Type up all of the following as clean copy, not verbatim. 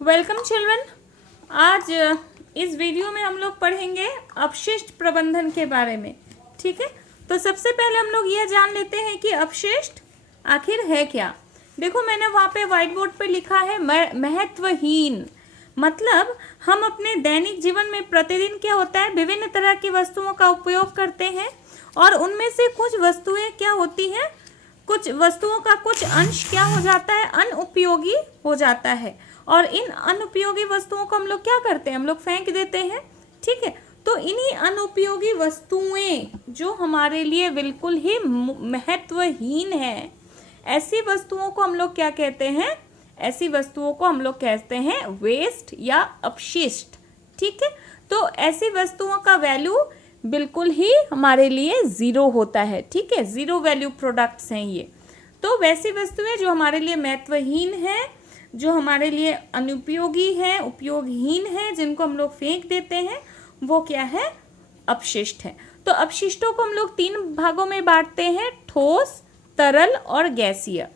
Welcome children. आज इस video में हम लोग पढ़ेंगे अपशिष्ट प्रबंधन के बारे में। ठीक है, तो सबसे पहले हम लोग ये जान लेते हैं कि अपशिष्ट आखिर है क्या। देखो, मैंने वहाँ पे व्हाइट बोर्ड पे लिखा है महत्वहीन। मतलब हम अपने दैनिक जीवन में प्रतिदिन क्या होता है, विभिन्न तरह की वस्तुओं का उपयोग करते हैं और उनमें से कुछ वस्तुएं क्या होती हैं, कुछ वस्तुओं का कुछ अंश क्या हो जाता है, अनुपयोगी हो जाता है। और इन अनुपयोगी वस्तुओं को हम लोग क्या करते हैं, हम लोग फेंक देते हैं। ठीक है, तो इन्हीं अनुपयोगी वस्तुएं जो हमारे लिए बिल्कुल ही महत्वहीन है, ऐसी वस्तुओं को हम लोग क्या कहते हैं, ऐसी वस्तुओं को हम लोग कहते हैं वेस्ट या अपशिष्ट। ठीक है, तो ऐसी वस्तुओं का वैल्यू बिल्कुल ही हमारे लिए जीरो होता है। ठीक है, जीरो वैल्यू प्रोडक्ट्स हैं ये। तो वैसी वस्तुएं जो हमारे लिए महत्वहीन है, जो हमारे लिए अनुपयोगी है, उपयोगहीन है, जिनको हम लोग फेंक देते हैं, वो क्या है, अपशिष्ट है। तो अपशिष्टों को हम लोग तीन भागों में बांटते हैं, ठोस, तरल और गैसीय।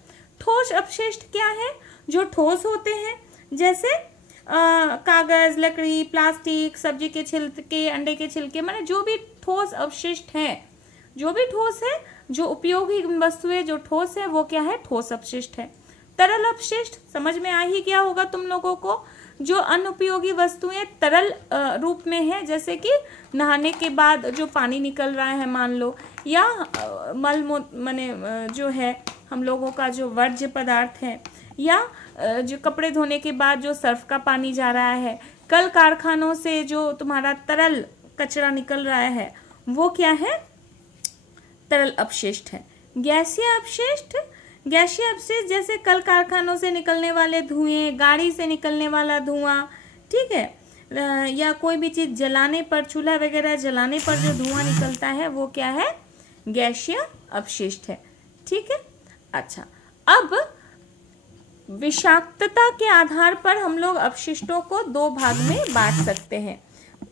ठोस अपशिष्ट क्या है, जो ठोस होते हैं, जैसे कागज, लकड़ी, प्लास्टिक, सब्जी के छिलके, अंडे के छिलके, माने जो भी ठोस अपशिष्ट है, जो भी ठोस है, जो उपयोगी वस्तुएं जो ठोस है, वो क्या है, ठोस अपशिष्ट है। तरल अपशिष्ट समझ में आ ही गया होगा तुम लोगों को, जो अनुपयोगी वस्तुएं तरल रूप में है, जैसे कि नहाने के बाद जो पानी निकल रहा है मान लो, या मल माने जो है हम लोगों का जो वर्ज्य पदार्थ है, या जो कपड़े धोने के बाद जो सर्फ का पानी जा रहा है, कल कारखानों से जो तुम्हारा तरल कचरा निकल रहा है, वो क्या है, तरल अपशिष्ट है। गैसीय अपशिष्ट, गैसीय अपशिष्ट जैसे कल कारखानों से निकलने वाले धुएं, गाड़ी से निकलने वाला धुआं, ठीक है, या कोई भी चीज जलाने पर, चूल्हा वगैरह जलाने पर जो धुआं निकलता है, वो क्या है, गैसीय अपशिष्ट है। ठीक है, अच्छा, अब विषाक्तता के आधार पर हम लोग अपशिष्टों को दो भाग में बांट सकते हैं।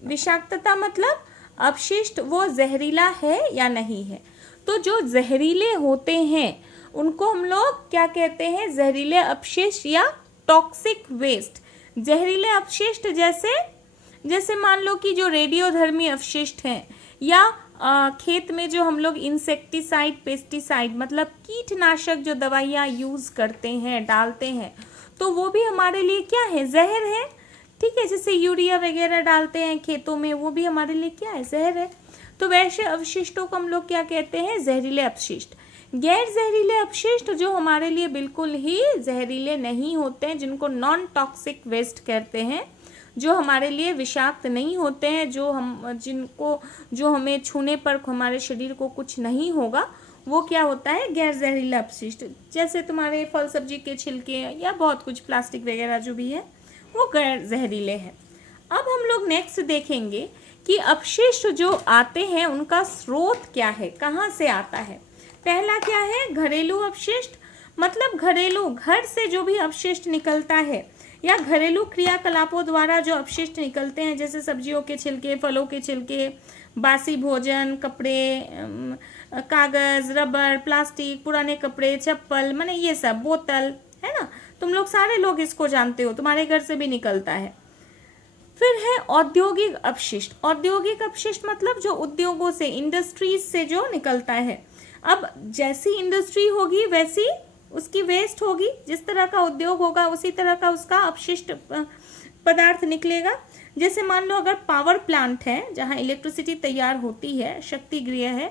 विषाक्तता मतलब अपशिष्ट वो जहरीला है या नहीं है। तो जो जहरीले होते हैं उनको हम लोग क्या कहते हैं, जहरीले अपशिष्ट या टॉक्सिक वेस्ट। जहरीले अपशिष्ट जैसे मान लो कि जो रेडियोधर्मी अपशिष्ट हैं, या खेत में जो हम लोग इंसेक्टिसाइड, पेस्टिसाइड मतलब कीटनाशक जो दवाइयाँ यूज करते हैं, डालते हैं, तो वो भी हमारे लिए क्या है, जहर है। ठीक है, जैसे यूरिया वगैरह डालते हैं खेतों में, वो भी हमारे लिए क्या है, जहर है। तो वैसे अवशिष्टों को हम लोग क्या कहते हैं, जहरीले अपशिष्ट। गैर जहरीले अपशिष्ट जो हमारे लिए बिल्कुल ही जहरीले नहीं होते हैं, जिनको नॉन टॉक्सिक वेस्ट कहते हैं, जो हमारे लिए विषाक्त नहीं होते हैं, जो हमें छूने पर हमारे शरीर को कुछ नहीं होगा, वो क्या होता है, गैर जहरीला अपशिष्ट। जैसे तुम्हारे फल सब्जी के छिलके या बहुत कुछ प्लास्टिक वगैरह जो भी है, वो गैर जहरीले हैं। अब हम लोग नेक्स्ट देखेंगे कि अपशिष्ट जो आते हैं उनका स्रोत क्या है, कहाँ से आता है। पहला क्या है, घरेलू अपशिष्ट, मतलब घरेलू, घर से जो भी अपशिष्ट निकलता है, या घरेलू क्रियाकलापों द्वारा जो अपशिष्ट निकलते हैं, जैसे सब्जियों के छिलके, फलों के छिलके, बासी भोजन, कपड़े, कागज, रबर, प्लास्टिक, पुराने कपड़े, चप्पल, माने ये सब, बोतल, है ना, तुम लोग सारे लोग इसको जानते हो, तुम्हारे घर से भी निकलता है। फिर है औद्योगिक अपशिष्ट। औद्योगिक अपशिष्ट मतलब जो उद्योगों से, इंडस्ट्रीज से जो निकलता है। अब जैसी इंडस्ट्री होगी वैसी उसकी वेस्ट होगी, जिस तरह का उद्योग होगा उसी तरह का उसका अपशिष्ट पदार्थ निकलेगा। जैसे मान लो अगर पावर प्लांट है जहाँ इलेक्ट्रिसिटी तैयार होती है, शक्ति गृह है,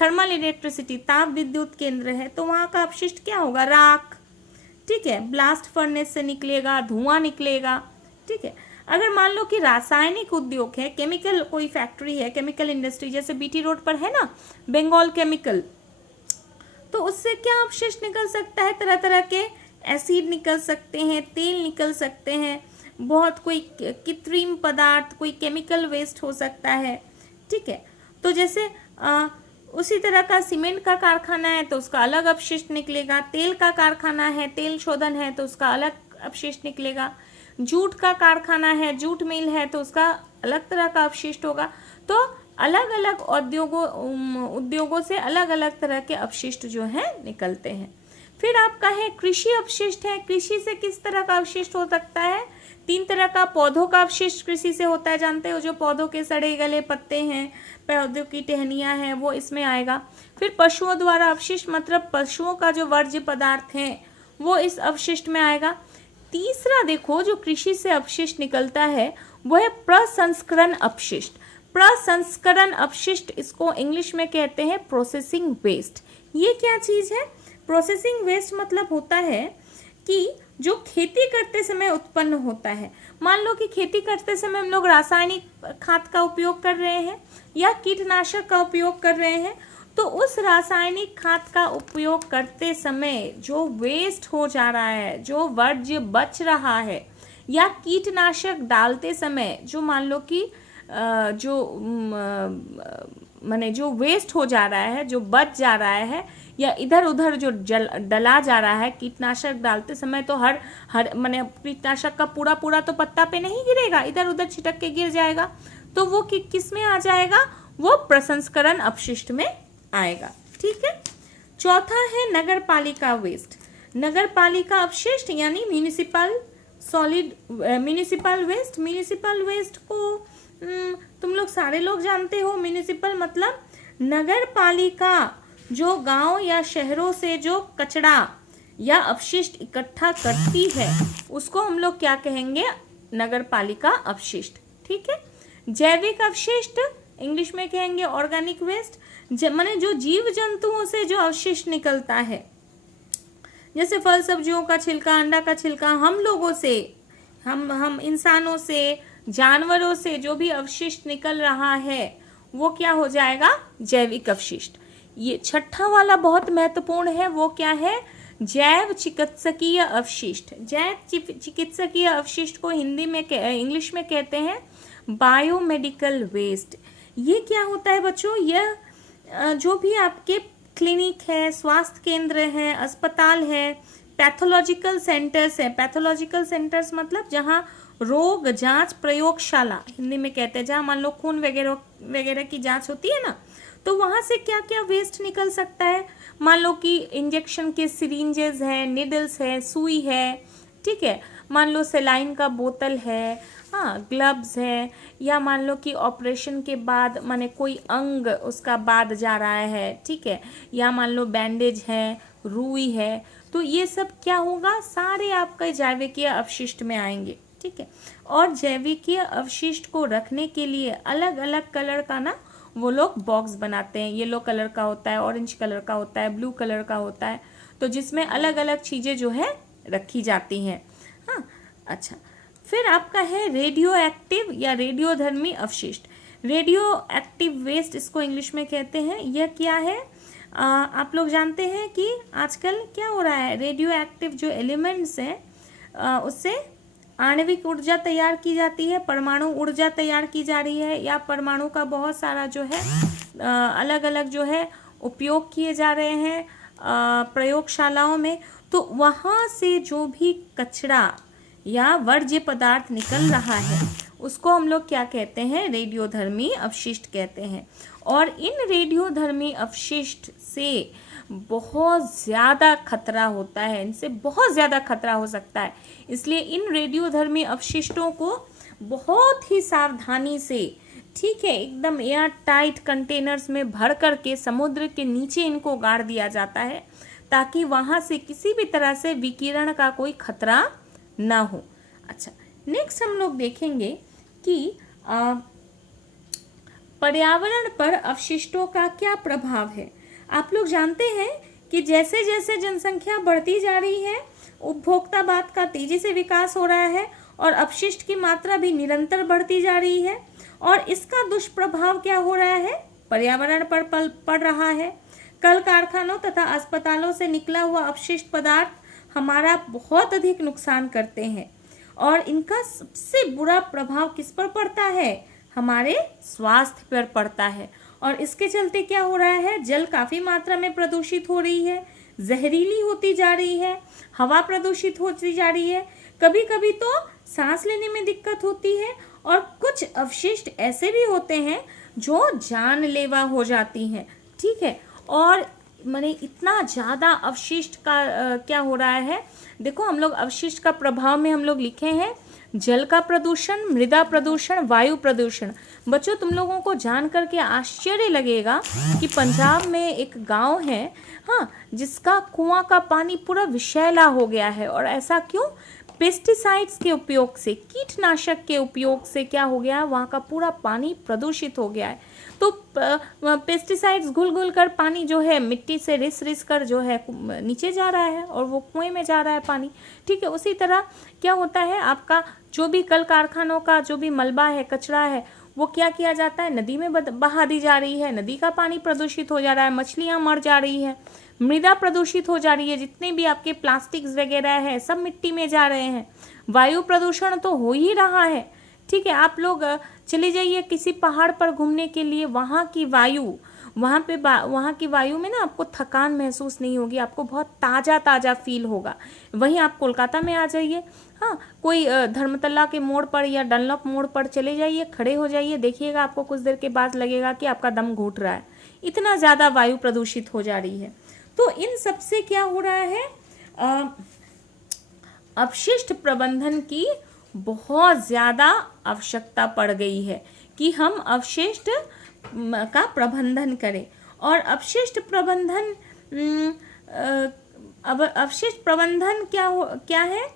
थर्मल इलेक्ट्रिसिटी, ताप विद्युत केंद्र है, तो वहाँ का अपशिष्ट क्या होगा, राख। ठीक है, ब्लास्ट फर्नेस से निकलेगा, धुआं निकलेगा। ठीक है, अगर मान लो कि रासायनिक उद्योग है, केमिकल कोई फैक्ट्री है, केमिकल इंडस्ट्री, जैसे बीटी रोड पर है ना बंगाल केमिकल, तो उससे क्या अपशिष्ट निकल सकता है, तरह तरह के एसिड निकल सकते हैं, तेल निकल सकते हैं, बहुत कोई कृत्रिम पदार्थ, कोई केमिकल वेस्ट हो सकता है। ठीक है, तो जैसे उसी तरह का सीमेंट का कारखाना है तो उसका अलग अपशिष्ट निकलेगा, तेल का कारखाना है, तेल शोधन है तो उसका अलग अपशिष्ट निकलेगा, जूट का कारखाना है, जूट मिल है तो उसका अलग तरह का अपशिष्ट होगा। तो अलग अलग उद्योगों से अलग अलग तरह के अपशिष्ट जो है निकलते हैं। फिर आपका है कृषि अपशिष्ट है। कृषि से किस तरह का अपशिष्ट हो सकता है, तीन तरह का पौधों का अपशिष्ट कृषि से होता है, जानते हो, जो पौधों के सड़े गले पत्ते हैं, पौधों की टहनियाँ हैं, वो इसमें आएगा। फिर पशुओं द्वारा अपशिष्ट, मतलब पशुओं का जो वर्ज्य पदार्थ है वो इस अपशिष्ट में आएगा। तीसरा देखो, जो कृषि से अपशिष्ट निकलता है वो है प्रसंस्करण अपशिष्ट। प्रसंस्करण अपशिष्ट, इसको इंग्लिश में कहते हैं प्रोसेसिंग वेस्ट। ये क्या चीज़ है? प्रोसेसिंग वेस्ट मतलब होता है कि जो खेती करते समय उत्पन्न होता है। मान लो कि खेती करते समय हम लोग रासायनिक खाद का उपयोग कर रहे हैं या कीटनाशक का उपयोग कर रहे हैं, तो उस रासायनिक खाद का उपयोग करते समय जो वेस्ट हो जा रहा है, जो वर्ज्य बच रहा है, या कीटनाशक डालते समय जो मान लो कि जो वेस्ट हो जा रहा है, जो बच जा रहा है, या इधर उधर जो डला जा रहा है, कीटनाशक डालते समय तो हर कीटनाशक का पूरा तो पत्ता पे नहीं गिरेगा, इधर उधर छिटक के गिर जाएगा, तो वो किस में आ जाएगा? वो प्रसंस्करण अपशिष्ट में आएगा। ठीक है। चौथा है नगर पालिका वेस्ट। नगर पालिका अपशिष्ट यानी म्यूनिसिपल वेस्ट। म्यूनिसिपल वेस्ट को तुम लोग सारे लोग जानते हो। म्यूनिसिपल मतलब नगर पालिका जो गांव या शहरों से जो कचरा या अपशिष्ट इकट्ठा करती है उसको हम लोग क्या कहेंगे? नगर पालिका अपशिष्ट। ठीक है। जैविक अपशिष्ट इंग्लिश में कहेंगे ऑर्गेनिक वेस्ट। माने जो जीव जंतुओं से जो अवशिष्ट निकलता है, जैसे फल सब्जियों का छिलका, अंडा का छिलका, हम लोगों से, हम इंसानों से, जानवरों से जो भी अवशिष्ट निकल रहा है वो क्या हो जाएगा? जैविक अपशिष्ट। ये छठा वाला बहुत महत्वपूर्ण है, वो क्या है? जैव चिकित्सकीय अपशिष्ट। जैव चिकित्सकीय अपशिष्ट को हिंदी में इंग्लिश में कहते हैं बायोमेडिकल वेस्ट। ये क्या होता है बच्चों? यह जो भी आपके क्लिनिक है, स्वास्थ्य केंद्र है, अस्पताल है, पैथोलॉजिकल सेंटर्स है। पैथोलॉजिकल सेंटर्स मतलब जहाँ रोग जांच प्रयोगशाला हिंदी में कहते हैं, जहाँ मान लो खून वगैरह की जांच होती है ना, तो वहाँ से क्या क्या वेस्ट निकल सकता है? मान लो कि इंजेक्शन के सिरिंजेस है, निडल्स है, सुई है, ठीक है, मान लो सेलाइन का बोतल है, हाँ, ग्लव्स है, या मान लो कि ऑपरेशन के बाद माने कोई अंग उसका बाद जा रहा है, ठीक है, या मान लो बैंडेज है, रुई है, तो ये सब क्या होगा? सारे आपके जैविकीय अपशिष्ट में आएंगे। ठीक है। और जैविकीय अपशिष्ट को रखने के लिए अलग अलग कलर का ना वो लोग बॉक्स बनाते हैं। येलो कलर का होता है, ऑरेंज कलर का होता है, ब्लू कलर का होता है, तो जिसमें अलग अलग चीज़ें जो है रखी जाती हैं। हाँ, अच्छा, फिर आपका है रेडियो एक्टिव या रेडियोधर्मी अपशिष्ट। रेडियो एक्टिव वेस्ट इसको इंग्लिश में कहते हैं। यह क्या है? आप लोग जानते हैं कि आजकल क्या हो रहा है? रेडियो एक्टिव जो एलिमेंट्स हैं उससे आणविक ऊर्जा तैयार की जाती है, परमाणु ऊर्जा तैयार की जा रही है, या परमाणु का बहुत सारा जो है अलग अलग जो है उपयोग किए जा रहे हैं प्रयोगशालाओं में। तो वहाँ से जो भी कचरा या वर्ज्य पदार्थ निकल रहा है उसको हम लोग क्या कहते हैं? रेडियोधर्मी अपशिष्ट कहते हैं। और इन रेडियोधर्मी अपशिष्ट से बहुत ज़्यादा खतरा होता है, इनसे बहुत ज़्यादा खतरा हो सकता है, इसलिए इन रेडियोधर्मी अपशिष्टों को बहुत ही सावधानी से, ठीक है, एकदम एयर टाइट कंटेनर्स में भर करके समुद्र के नीचे इनको गाड़ दिया जाता है, ताकि वहाँ से किसी भी तरह से विकिरण का कोई खतरा ना हो। अच्छा, नेक्स्ट हम लोग देखेंगे कि पर्यावरण पर अपशिष्टों का क्या प्रभाव है। आप लोग जानते हैं कि जैसे जैसे जनसंख्या बढ़ती जा रही है, उपभोक्तावाद का तेजी से विकास हो रहा है और अपशिष्ट की मात्रा भी निरंतर बढ़ती जा रही है, और इसका दुष्प्रभाव क्या हो रहा है? पर्यावरण पर पड़ रहा है। कल कारखानों तथा अस्पतालों से निकला हुआ अपशिष्ट पदार्थ हमारा बहुत अधिक नुकसान करते हैं, और इनका सबसे बुरा प्रभाव किस पर पड़ता है? हमारे स्वास्थ्य पर पड़ता है। और इसके चलते क्या हो रहा है? जल काफ़ी मात्रा में प्रदूषित हो रही है, जहरीली होती जा रही है, हवा प्रदूषित होती जा रही है, कभी कभी तो सांस लेने में दिक्कत होती है, और कुछ अपशिष्ट ऐसे भी होते हैं जो जानलेवा हो जाती हैं। ठीक है। और माने इतना ज़्यादा अपशिष्ट का क्या हो रहा है? देखो, हम लोग अपशिष्ट का प्रभाव में हम लोग लिखे हैं जल का प्रदूषण, मृदा प्रदूषण, वायु प्रदूषण। बच्चों तुम लोगों को जान करके आश्चर्य लगेगा कि पंजाब में एक गांव है, हाँ, जिसका कुआं का पानी पूरा विषैला हो गया है। और ऐसा क्यों? पेस्टिसाइड्स के उपयोग से, कीटनाशक के उपयोग से क्या हो गया है, वहाँ का पूरा पानी प्रदूषित हो गया है। तो पेस्टिसाइड्स घुल घुल कर पानी जो है मिट्टी से रिस रिस कर जो है नीचे जा रहा है और वो कुएं में जा रहा है पानी। ठीक है, उसी तरह क्या होता है, आपका जो भी कल कारखानों का जो भी मलबा है, कचरा है, वो क्या किया जाता है, नदी में बहा दी जा रही है। नदी का पानी प्रदूषित हो जा रहा है, मछलियाँ मर जा रही है, मृदा प्रदूषित हो जा रही है, जितने भी आपके प्लास्टिक्स वगैरह है सब मिट्टी में जा रहे हैं। वायु प्रदूषण तो हो ही रहा है। ठीक है, आप लोग चले जाइए किसी पहाड़ पर घूमने के लिए, वहाँ की वायु, वहाँ की वायु में ना आपको थकान महसूस नहीं होगी, आपको बहुत ताज़ा ताज़ा फील होगा। वहीं आप कोलकाता में आ जाइए, हाँ, कोई धर्मतला के मोड़ पर या डनलॉप मोड़ पर चले जाइए, खड़े हो जाइए, देखिएगा आपको कुछ देर के बाद लगेगा कि आपका दम घुट रहा है, इतना ज़्यादा वायु प्रदूषित हो जा रही है। तो इन सब से क्या हो रहा है, अपशिष्ट प्रबंधन की बहुत ज़्यादा आवश्यकता पड़ गई है कि हम अपशिष्ट का प्रबंधन करें। और अपशिष्ट प्रबंधन, अब अपशिष्ट प्रबंधन क्या है,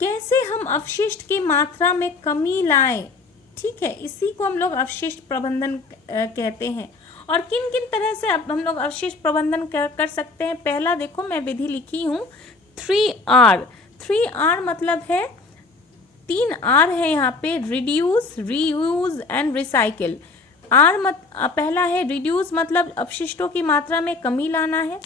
कैसे हम अपशिष्ट की मात्रा में कमी लाएं। ठीक है, इसी को हम लोग अपशिष्ट प्रबंधन कहते हैं। और किन किन तरह से अब हम लोग अपशिष्ट प्रबंधन कर सकते हैं। पहला देखो, मैं विधि लिखी हूँ 3R। 3R मतलब है, 3 R है यहाँ पे, रिड्यूस, रीयूज एंड रिसाइकिल। पहला है रिड्यूस, मतलब अपशिष्टों की मात्रा में कमी लाना है।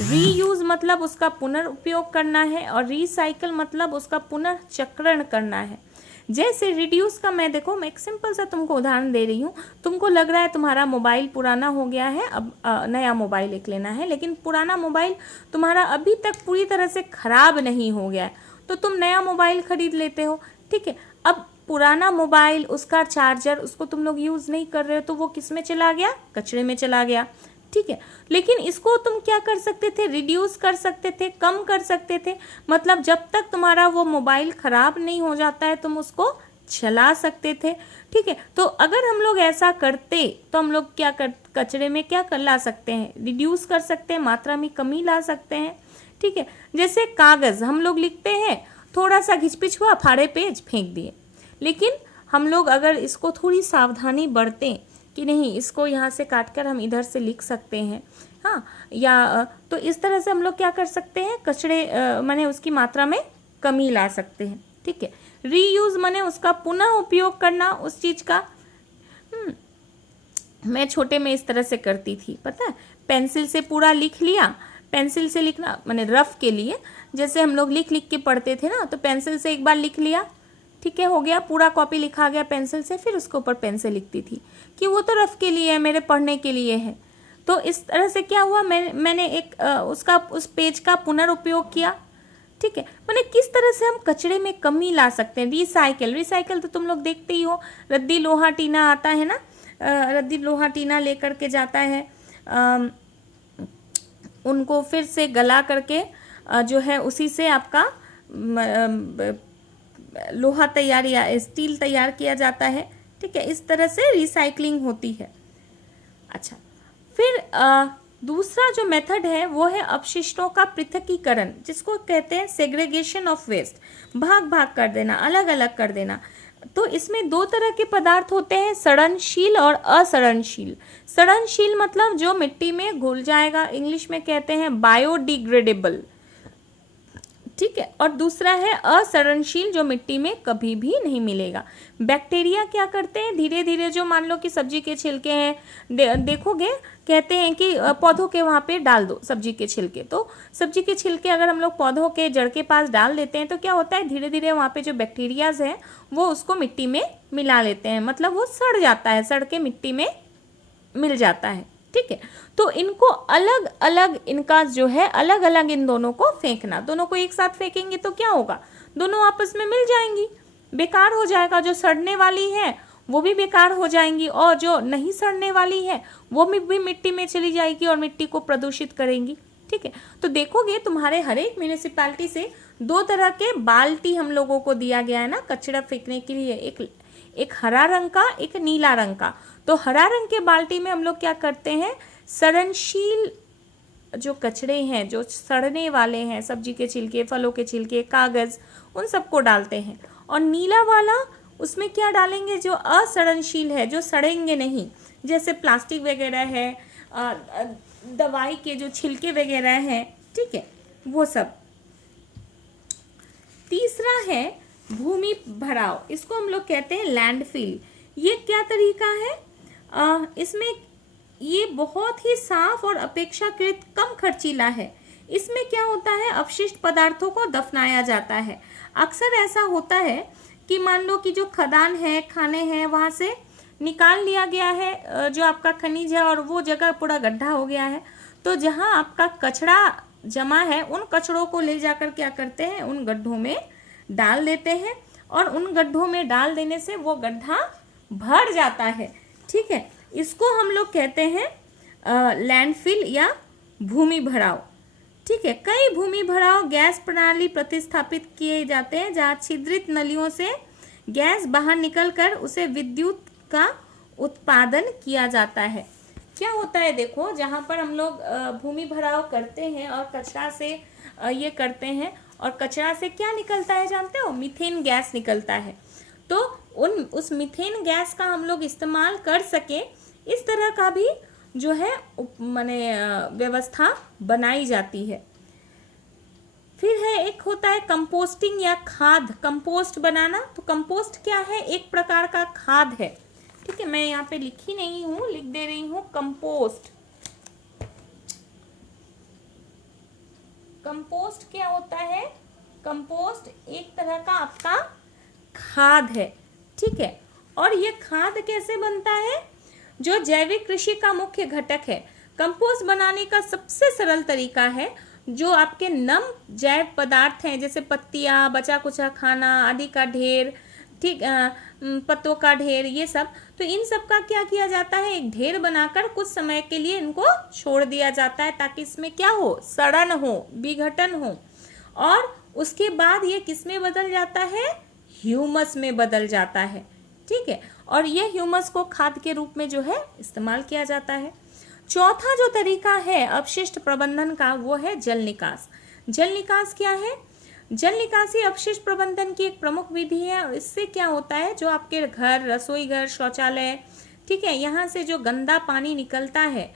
रीयूज मतलब उसका पुनर्उपयोग करना है। और रिसाइकिल मतलब उसका पुनर्चक्रण करना है। जैसे रिड्यूस का मैं एक सिंपल सा तुमको उदाहरण दे रही हूँ। तुमको लग रहा है तुम्हारा मोबाइल पुराना हो गया है, अब नया मोबाइल एक लेना है, लेकिन पुराना मोबाइल तुम्हारा अभी तक पूरी तरह से खराब नहीं हो गया है, तो तुम नया मोबाइल खरीद लेते हो। ठीक है, अब पुराना मोबाइल, उसका चार्जर, उसको तुम लोग यूज़ नहीं कर रहे हो, तो वो किस में चला गया, कचरे में चला गया। ठीक है, लेकिन इसको तुम क्या कर सकते थे, रिड्यूस कर सकते थे, कम कर सकते थे। मतलब जब तक तुम्हारा वो मोबाइल ख़राब नहीं हो जाता है तुम उसको चला सकते थे। ठीक है, तो अगर हम लोग ऐसा करते तो हम लोग क्या कचरे में क्या कर ला सकते हैं, रिड्यूस कर सकते हैं, मात्रा में कमी ला सकते हैं। ठीक है, जैसे कागज़ हम लोग लिखते हैं, थोड़ा सा घिचपिच हुआ, फाड़े पेज फेंक दिए। लेकिन हम लोग अगर इसको थोड़ी सावधानी बरतें कि नहीं, इसको यहाँ से काटकर हम इधर से लिख सकते हैं, हाँ, या तो इस तरह से हम लोग क्या कर सकते हैं, कचरे माने उसकी मात्रा में कमी ला सकते हैं। ठीक है, रीयूज़ माने उसका पुनः उपयोग करना उस चीज़ का। मैं छोटे में इस तरह से करती थी, पता है, पेंसिल से पूरा लिख लिया। पेंसिल से लिखना माने रफ के लिए, जैसे हम लोग लिख लिख के पढ़ते थे ना, तो पेंसिल से एक बार लिख लिया, ठीक है, हो गया, पूरा कॉपी लिखा गया पेंसिल से, फिर उसके ऊपर पेन से लिखती थी कि वो तो रफ के लिए है, मेरे पढ़ने के लिए है। तो इस तरह से क्या हुआ, मैंने एक उस पेज का पुनर्उपयोग किया। ठीक है, मैंने किस तरह से हम कचरे में कमी ला सकते हैं। रिसाइकिल तो तुम लोग देखते ही हो, रद्दी लोहा टीना आता है ना, रद्दी लोहा टीना लेकर के जाता है, उनको फिर से गला करके जो है उसी से आपका लोहा तैयार या स्टील तैयार किया जाता है। ठीक है, इस तरह से रिसाइकलिंग होती है। अच्छा, फिर दूसरा जो मेथड है वो है अपशिष्टों का पृथकीकरण, जिसको कहते हैं सेग्रीगेशन ऑफ वेस्ट, भाग भाग कर देना, अलग अलग कर देना। तो इसमें दो तरह के पदार्थ होते हैं, सड़नशील और असड़नशील। सड़नशील मतलब जो मिट्टी में घुल जाएगा, इंग्लिश में कहते हैं बायोडिग्रेडेबल। ठीक है, और दूसरा है असड़नशील, जो मिट्टी में कभी भी नहीं मिलेगा। बैक्टीरिया क्या करते हैं, धीरे धीरे, जो मान लो कि सब्जी के छिलके हैं, देखोगे कहते हैं कि पौधों के वहाँ पे डाल दो सब्जी के छिलके। तो सब्जी के छिलके अगर हम लोग पौधों के जड़ के पास डाल देते हैं तो क्या होता है, धीरे धीरे वहाँ पे जो बैक्टीरियाज हैं वो उसको मिट्टी में मिला लेते हैं, मतलब वो सड़ जाता है, सड़ के मिट्टी में मिल जाता है। ठीक है, तो इनको अलग अलग, इनका जो है अलग अलग इन दोनों को फेंकना। दोनों को एक साथ फेंकेंगे तो क्या होगा, दोनों आपस में मिल जाएंगी, बेकार हो जाएगा। जो सड़ने वाली है वो भी बेकार हो जाएंगी, और जो नहीं सड़ने वाली है वो भी मिट्टी में चली जाएगी और मिट्टी को प्रदूषित करेंगी। ठीक है, तो देखोगे तुम्हारे हर एक म्यूनिसिपैलिटी से दो तरह के बाल्टी हम लोगों को दिया गया है ना कचरा फेंकने के लिए, एक हरा रंग का, एक नीला रंग का। तो हरा रंग के बाल्टी में हम लोग क्या करते हैं, सड़नशील जो कचरे हैं, जो सड़ने वाले हैं, सब्जी के छिलके, फलों के छिलके, कागज़, उन सबको डालते हैं। और नीला वाला, उसमें क्या डालेंगे, जो असड़नशील है, जो सड़ेंगे नहीं, जैसे प्लास्टिक वगैरह है, दवाई के जो छिलके वगैरह हैं, ठीक है, वो सब। तीसरा है भूमि भराव, इसको हम लोग कहते हैं लैंडफिल। ये क्या तरीका है, इसमें ये बहुत ही साफ और अपेक्षाकृत कम खर्चीला है। इसमें क्या होता है, अपशिष्ट पदार्थों को दफनाया जाता है। अक्सर ऐसा होता है कि मान लो कि जो खदान है, खाने हैं, वहाँ से निकाल लिया गया है जो आपका खनिज है, और वो जगह पूरा गड्ढा हो गया है। तो जहाँ आपका कचरा जमा है, उन कचड़ों को ले जाकर क्या करते हैं, उन गड्ढों में डाल देते हैं, और उन गड्ढों में डाल देने से वो गड्ढा भर जाता है। ठीक है, इसको हम लोग कहते हैं लैंडफिल या भूमि भराव। ठीक है, कई भूमि भराव गैस प्रणाली प्रतिस्थापित किए जाते हैं, जहाँ छिद्रित नलियों से गैस बाहर निकलकर उसे विद्युत का उत्पादन किया जाता है। क्या होता है, देखो, जहाँ पर हम लोग भूमि भराव करते हैं और कचरा से ये करते हैं, और कचरा से क्या निकलता है जानते हो, मीथेन गैस निकलता है। तो उस मीथेन गैस का हम लोग इस्तेमाल कर सके, इस तरह का भी जो है माने व्यवस्था बनाई जाती है। फिर है, एक होता है कंपोस्टिंग या खाद, कंपोस्ट बनाना। तो कंपोस्ट क्या है, एक प्रकार का खाद है। ठीक है, मैं यहाँ पे लिखी नहीं हूँ, लिख दे रही हूँ कंपोस्ट। कंपोस्ट क्या होता है, कंपोस्ट एक तरह का आपका खाद है। ठीक है, और ये खाद कैसे बनता है, जो जैविक कृषि का मुख्य घटक है। कंपोस्ट बनाने का सबसे सरल तरीका है, जो आपके नम जैव पदार्थ हैं, जैसे पत्तियां, बचा कुचा खाना आदि का ढेर, ठीक, पत्तों का ढेर, ये सब। तो इन सब का क्या किया जाता है, एक ढेर बनाकर कुछ समय के लिए इनको छोड़ दिया जाता है, ताकि इसमें क्या हो, सड़न हो, विघटन हो, और उसके बाद ये किस में बदल जाता है, ह्यूमस में बदल जाता है। ठीक है, और ये ह्यूमस को खाद के रूप में जो है इस्तेमाल किया जाता है। चौथा जो तरीका है अपशिष्ट प्रबंधन का, वो है जल निकास। जल निकास क्या है, जल निकासी अपशिष्ट प्रबंधन की एक प्रमुख विधि है। और इससे क्या होता है, जो आपके घर, रसोई घर, शौचालय, ठीक है, यहाँ से जो गंदा पानी निकलता है,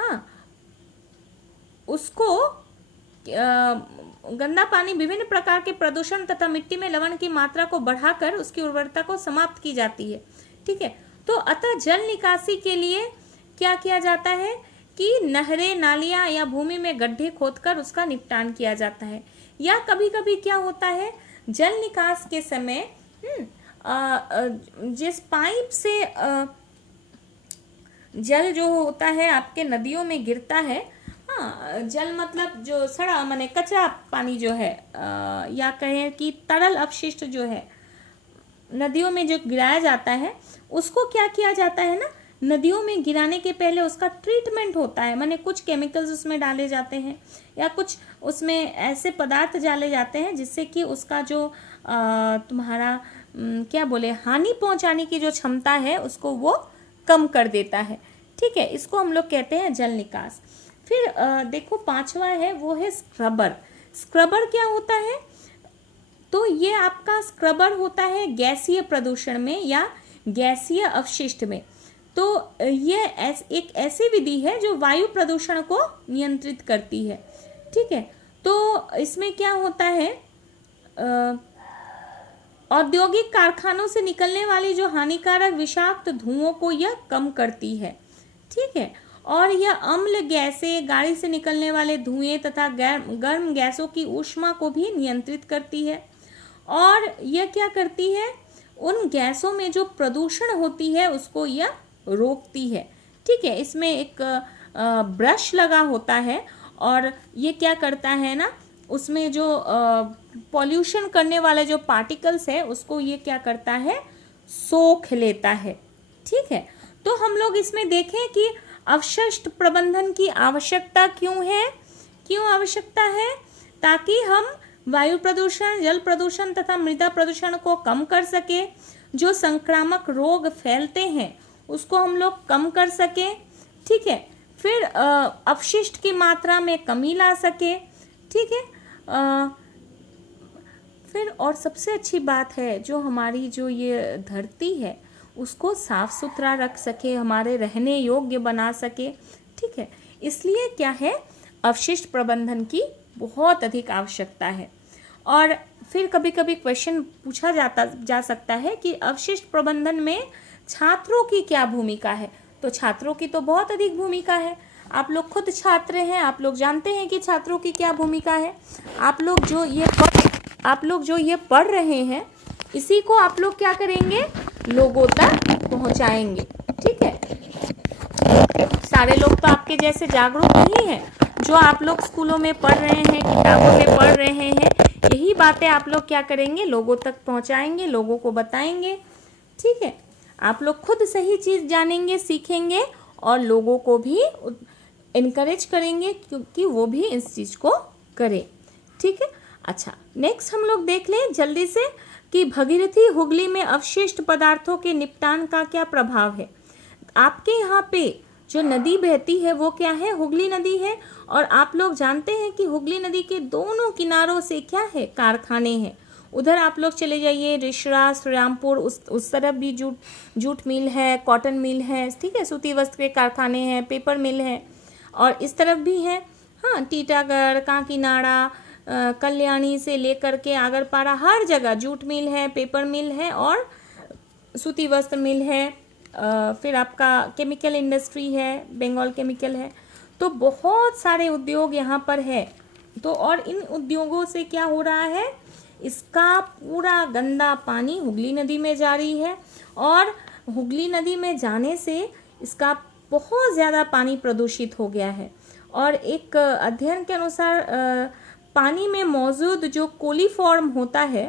हाँ, उसको गंदा पानी विभिन्न प्रकार के प्रदूषण तथा मिट्टी में लवण की मात्रा को बढ़ाकर उसकी उर्वरता को समाप्त की जाती है। ठीक है, तो अतः जल निकासी के लिए क्या किया जाता है कि नहरें, नालियां या भूमि में गड्ढे खोदकर उसका निपटान किया जाता है। या कभी कभी क्या होता है, जल निकास के समय जिस पाइप से जल जो होता है आपके नदियों में गिरता है, हाँ, जल मतलब जो सड़ा माने कचरा पानी जो है, या कहें कि तरल अपशिष्ट जो है नदियों में जो गिराया जाता है, उसको क्या किया जाता है ना, नदियों में गिराने के पहले उसका ट्रीटमेंट होता है। माने कुछ केमिकल्स उसमें डाले जाते हैं, या कुछ उसमें ऐसे पदार्थ डाले जाते हैं जिससे कि उसका जो तुम्हारा क्या बोले, हानि पहुंचाने की जो क्षमता है, उसको वो कम कर देता है। ठीक है, इसको हम लोग कहते हैं जल निकास। फिर देखो, पांचवा है, वो है स्क्रबर। स्क्रबर क्या होता है, तो ये आपका स्क्रबर होता है गैसीय प्रदूषण में या गैसीय अपशिष्ट में। तो ये एक ऐसी विधि है जो वायु प्रदूषण को नियंत्रित करती है। ठीक है, तो इसमें क्या होता है, औद्योगिक कारखानों से निकलने वाली जो हानिकारक विषाक्त धुओं को यह कम करती है। ठीक है, और यह अम्ल गैसें, गाड़ी से निकलने वाले धुएं तथा गर्म गैसों की ऊष्मा को भी नियंत्रित करती है। और यह क्या करती है, उन गैसों में जो प्रदूषण होती है उसको यह रोकती है। ठीक है, इसमें एक ब्रश लगा होता है, और ये क्या करता है ना, उसमें जो पॉल्यूशन करने वाले जो पार्टिकल्स है उसको ये क्या करता है, सोख लेता है। ठीक है, तो हम लोग इसमें देखें कि अपशिष्ट प्रबंधन की आवश्यकता क्यों है, क्यों आवश्यकता है, ताकि हम वायु प्रदूषण, जल प्रदूषण तथा मृदा प्रदूषण को कम कर सके, जो संक्रामक रोग फैलते हैं उसको हम लोग कम कर सके, ठीक है। फिर अपशिष्ट की मात्रा में कमी ला सके, ठीक है। फिर और सबसे अच्छी बात है, जो हमारी जो ये धरती है उसको साफ सुथरा रख सके, हमारे रहने योग्य बना सके, ठीक है। इसलिए क्या है, अपशिष्ट प्रबंधन की बहुत अधिक आवश्यकता है। और फिर कभी कभी क्वेश्चन पूछा जा सकता है कि अपशिष्ट प्रबंधन में छात्रों की क्या भूमिका है। तो छात्रों की तो बहुत अधिक भूमिका है। आप लोग खुद छात्र हैं, आप लोग जानते हैं कि छात्रों की क्या भूमिका है। आप लोग जो ये पढ़ रहे हैं, इसी को आप लोग क्या करेंगे, लोगों तक पहुंचाएंगे, ठीक है। सारे लोग तो आपके जैसे जागरूक नहीं हैं। जो आप लोग स्कूलों में पढ़ रहे हैं, किताबों में पढ़ रहे हैं, यही बातें आप लोग क्या करेंगे, लोगों तक पहुंचाएंगे, लोगों को बताएंगे, ठीक है। आप लोग खुद सही चीज़ जानेंगे, सीखेंगे और लोगों को भी इनकरेज करेंगे क्योंकि वो भी इस चीज़ को करें, ठीक है। अच्छा, नेक्स्ट हम लोग देख लें जल्दी से कि भगीरथी हुगली में अवशिष्ट पदार्थों के निपटान का क्या प्रभाव है। आपके यहाँ पे जो नदी बहती है वो क्या है, हुगली नदी है। और आप लोग जानते हैं कि हुगली नदी के दोनों किनारों से क्या है, कारखाने हैं। उधर आप लोग चले जाइए, रिषड़ा, श्रीरामपुर, उस तरफ भी जूट मिल है, कॉटन मिल है, ठीक है, सूती वस्त्र के कारखाने हैं, पेपर मिल है। और इस तरफ भी है, हाँ, टीटागढ़, काकीनाड़ा, कल्याणी से लेकर के आगरपाड़ा, हर जगह जूट मिल है, पेपर मिल है और सूती वस्त्र मिल है। फिर आपका केमिकल इंडस्ट्री है, बंगाल केमिकल है। तो बहुत सारे उद्योग यहाँ पर है। तो और इन उद्योगों से क्या हो रहा है, इसका पूरा गंदा पानी हुगली नदी में जा रही है और हुगली नदी में जाने से इसका बहुत ज़्यादा पानी प्रदूषित हो गया है। और एक अध्ययन के अनुसार पानी में मौजूद जो कोलीफॉर्म होता है,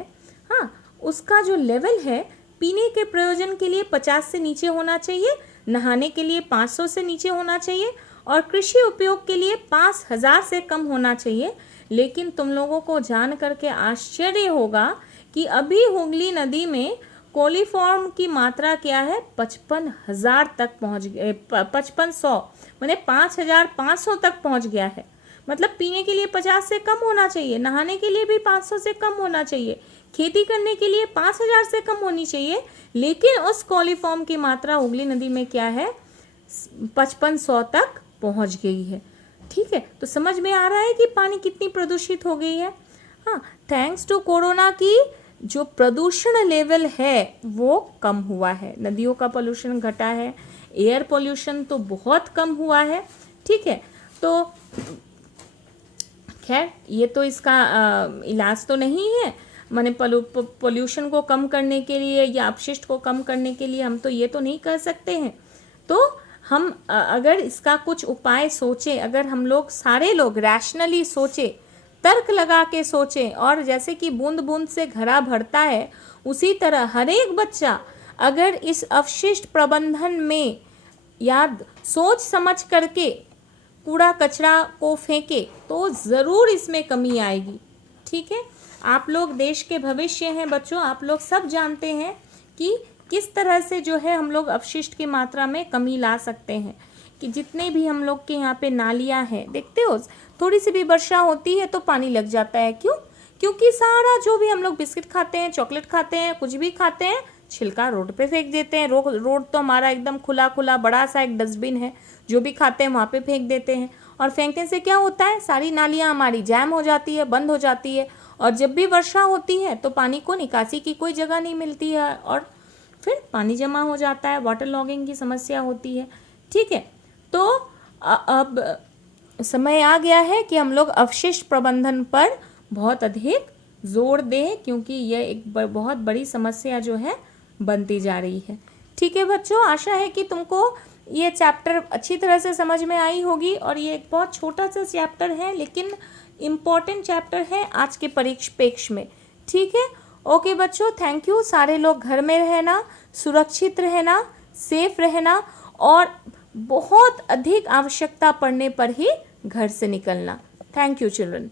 हाँ, उसका जो लेवल है पीने के प्रयोजन के लिए 50 से नीचे होना चाहिए, नहाने के लिए 500 से नीचे होना चाहिए और कृषि उपयोग के लिए 5000 से कम होना चाहिए। लेकिन तुम लोगों को जान करके आश्चर्य होगा कि अभी हुगली नदी में कोलीफॉर्म की मात्रा क्या है, 55,000 तक पहुंच गए, 5500 माने 5500 तक पहुंच गया है। मतलब पीने के लिए 50 से कम होना चाहिए, नहाने के लिए भी 500 से कम होना चाहिए, खेती करने के लिए 5000 से कम होनी चाहिए। लेकिन उस कोलीफॉर्म की मात्रा हुगली नदी में क्या है, 5500 तक पहुंच गई है, ठीक है। तो समझ में आ रहा है कि पानी कितनी प्रदूषित हो गई है। हाँ, थैंक्स टू कोरोना की जो प्रदूषण लेवल है वो कम हुआ है, नदियों का पोल्यूशन घटा है, एयर पोल्यूशन तो बहुत कम हुआ है, ठीक है। तो खैर ये तो इसका इलाज तो नहीं है, माने पोल्यूशन को कम करने के लिए या अपशिष्ट को कम करने के लिए हम तो ये तो नहीं कर सकते हैं। तो हम अगर इसका कुछ उपाय सोचें, अगर हम लोग सारे लोग रैशनली सोचें, तर्क लगा के सोचें, और जैसे कि बूंद बूंद से घड़ा भरता है उसी तरह हर एक बच्चा अगर इस अपशिष्ट प्रबंधन में याद सोच समझ करके कूड़ा कचरा को फेंके तो ज़रूर इसमें कमी आएगी, ठीक है। आप लोग देश के भविष्य हैं बच्चों, आप लोग सब जानते हैं कि किस तरह से जो है हम लोग अपशिष्ट की मात्रा में कमी ला सकते हैं। कि जितने भी हम लोग के यहाँ पे नालियाँ हैं, देखते हो थोड़ी सी भी वर्षा होती है तो पानी लग जाता है। क्यों? क्योंकि सारा जो भी हम लोग बिस्किट खाते हैं, चॉकलेट खाते हैं, कुछ भी खाते हैं, छिलका रोड पे फेंक देते हैं। रोड तो हमारा एकदम खुला खुला बड़ा सा एक डस्टबिन है, जो भी खाते हैं वहाँ पे फेंक देते हैं। और फेंकने से क्या होता है, सारी नालियाँ हमारी जैम हो जाती है, बंद हो जाती है। और जब भी वर्षा होती है तो पानी को निकासी की कोई जगह नहीं मिलती है और फिर पानी जमा हो जाता है, वाटर लॉगिंग की समस्या होती है, ठीक है। तो अब समय आ गया है कि हम लोग अपशिष्ट प्रबंधन पर बहुत अधिक जोर दें, क्योंकि यह एक बहुत बड़ी समस्या जो है बनती जा रही है। ठीक है बच्चों, आशा है कि तुमको ये चैप्टर अच्छी तरह से समझ में आई होगी। और ये एक बहुत छोटा सा चैप्टर है लेकिन इम्पॉर्टेंट चैप्टर है आज के परिप्रेक्ष्य में, ठीक है। ओके बच्चों, थैंक यू। सारे लोग घर में रहना, सुरक्षित रहना, सेफ रहना और बहुत अधिक आवश्यकता पड़ने पर ही घर से निकलना। Thank you children.